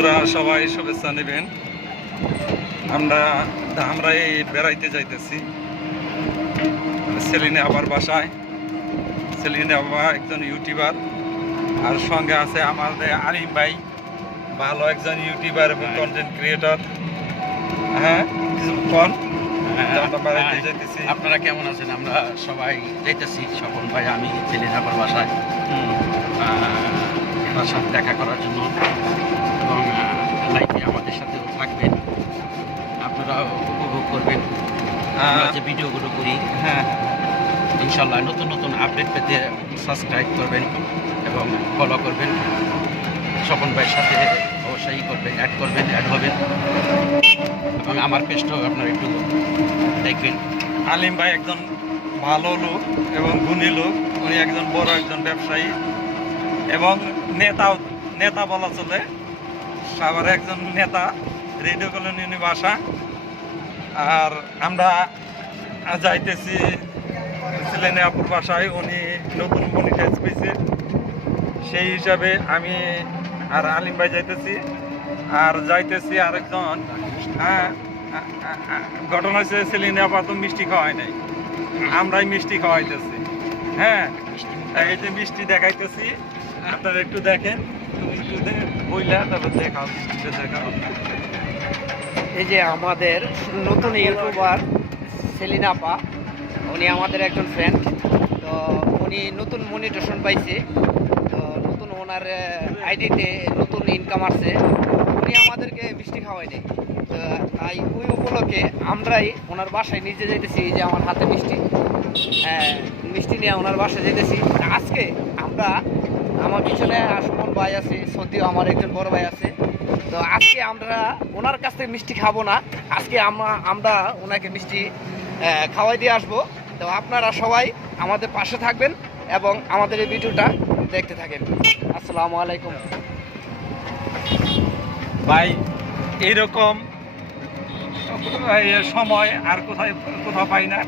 বন্ধুরা সবাই শুভেচ্ছা নেবেন। আমরা আমরা এই বেড়াইতে যাইতেছি। সেলিনে আবার বাসায়। সেলিনে আবার একজন ইউটিউবার। আর সঙ্গে আছে আমাদের আলিম ভাই। ভালো একজন ইউটিউবার এবং কন্টেন্ট ক্রিয়েটর হ্যাঁ কিছুক্ষণ আমরা হ্যাঁ, আপনারা কেমন আছেন? আমরা সবাই যাইতেছি। স্বপন ভাই আমি ছেলের আবার বাসায়। হুম। সাথে দেখা করার জন্য। এবং লাইফে আমাদের সাথেও থাকবেন। আপনারা উপভোগ করবেন। যে ভিডিওগুলো করি হ্যাঁ ইনশাল্লাহ নতুন নতুন আপডেট পেতে সাবস্ক্রাইব করবেন এবং ফলো করবেন। স্বপন ভাইয়ের সাথে অবশ্যই করবেন অ্যাড করবেন অ্যাড হবেন। এবং আমার পেজটাও আপনারা একটু দেখবেন। আলিম ভাই একজন ভালো লোক এবং গুণী লোক। উনি একজন বড় একজন ব্যবসায়ী। এবং নেতাও নেতা বলা চলে। আবার একজন নেতা রেডিও কলোনি বাসা আর আমরা যাইতেছি ছিলেনে আপুর বাসায়, উনি নতুন মনিটাইজ পেয়েছে সেই হিসাবে আমি আর আলিম ভাই যাইতেছি। আর যাইতেছি আরেকজন। হ্যাঁ ঘটনা হচ্ছে আপা তো মিষ্টি খাওয়াই নাই। আমরাই মিষ্টি খাওয়াইতেছি। হ্যাঁ এই যে মিষ্টি দেখাইতেছি, আপনারা একটু দেখেন। এই যে আমাদের নতুন ইউটিউবার সেলিনা আপা উনি আমাদের একজন ফ্রেন্ড তো উনি নতুন মনিটেশন পাইছে। তো নতুন ওনার আইডিতে নতুন ইনকাম আসছে। উনি আমাদেরকে মিষ্টি খাওয়াই দেয় তো তাই ওই উপলক্ষে আমরাই ওনার বাসায় নিজে যেতেছি যে আমার হাতে মিষ্টি। হ্যাঁ, মিষ্টি নিয়ে ওনার বাসায় যেতেছি আজকে আমরা আমার পিছনে সুমন ভাই আছে সত্যিও আমার একজন বড় ভাই আছে। তো আজকে আমরা ওনার কাছ থেকে মিষ্টি খাব না। আজকে আমরা আমরা ওনাকে মিষ্টি খাওয়াই দিয়ে আসব। তো আপনারা সবাই আমাদের পাশে থাকবেন এবং আমাদের এই ভিডিওটা দেখতে থাকেন। আসসালামু আলাইকুম। ভাই, এইরকম, এই সময় আর কোথায়, কোথাও পাই না।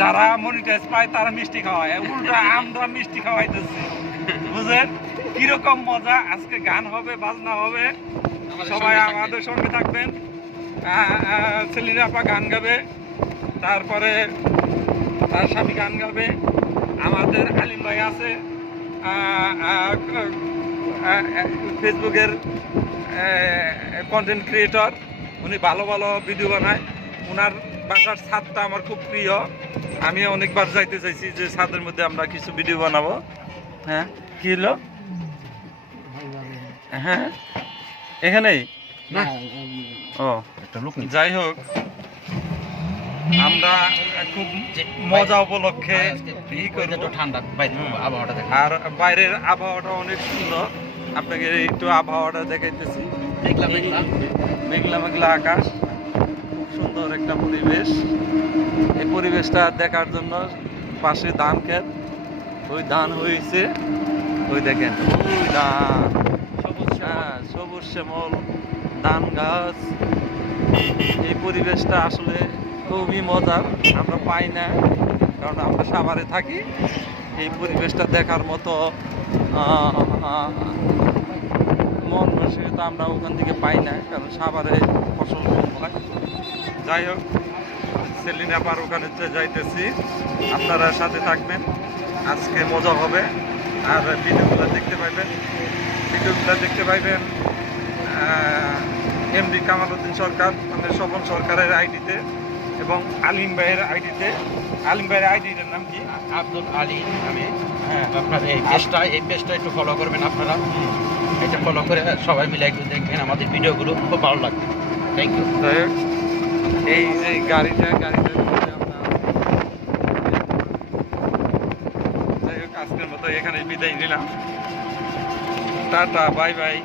যারা মনিটাইজ পায়, তারা মিষ্টি খাওয়ায়। উল্টা আমরা মিষ্টি খাওয়াইতেছি। বুঝলেন? কীরকম মজা? আজকে গান হবে বাজনা হবে। সবাই আমাদের সঙ্গে থাকবেন। ছেলেরা আপা গান গাবে। তারপরে তার স্বামী গান গাবে। আমাদের আলিম ভাই আছে। ফেসবুকের কন্টেন্ট ক্রিয়েটর উনি ভালো ভালো ভিডিও বানায়। ওনার বাসার ছাদটা আমার খুব প্রিয়। আমি অনেকবার যাইতে চাইছি যে ছাদের মধ্যে আমরা কিছু ভিডিও বানাবো। হ্যাঁ কি হলো? হ্যাঁ এখানেই? ও যাই হোক আমরা খুব মজা উপলক্ষে। ঠান্ডা আবহাওয়াটা আর বাইরের আবহাওয়াটা অনেক সুন্দর। আপনাকে একটু আবহাওয়াটা দেখাইতেছি। মেঘলা মেঘলা আকাশ। খুব সুন্দর একটা পরিবেশ। এই পরিবেশটা দেখার জন্য পাশে ধান ক্ষেত। ওই ধান হয়েছে ওই দেখেন ওই ধান। হ্যাঁ সবুজ শ্যামল ধান গাছ। এই পরিবেশটা আসলে খুবই মজার আমরা পাই না কারণ আমরা সাভারে থাকি। এই পরিবেশটা দেখার মতো মন মানসিকতা আমরা ওখান থেকে পাই না কারণ সাভারে ফসল কম হয়। যাই হোক সেলিনা পার ওখানে যাইতেছি আপনারা সাথে থাকবেন। আজকে মজা হবে। আর ভিডিওগুলো দেখতে পাইবেন। ভিডিওগুলো দেখতে পাইবেন এম এমডি কামালউদ্দিন সরকার মানে স্বপন সরকারের আইডিতে এবং আলিম ভাইয়ের আইডিতে। আলিম ভাইয়ের আইডির নাম কি? আব্দুল আলী আমি হ্যাঁ। আপনার এই পেজটা এই পেজটা একটু ফলো করবেন আপনারা। এটা ফলো করে সবাই মিলে একটু দেখবেন আমাদের ভিডিওগুলো। খুব ভালো লাগবে। থ্যাংক ইউ এই যে গাড়িটা গাড়িটার মধ্যে আমরা যাই হোক আজকের মতো এখানে বিদায় নিলাম। Tata bye bye.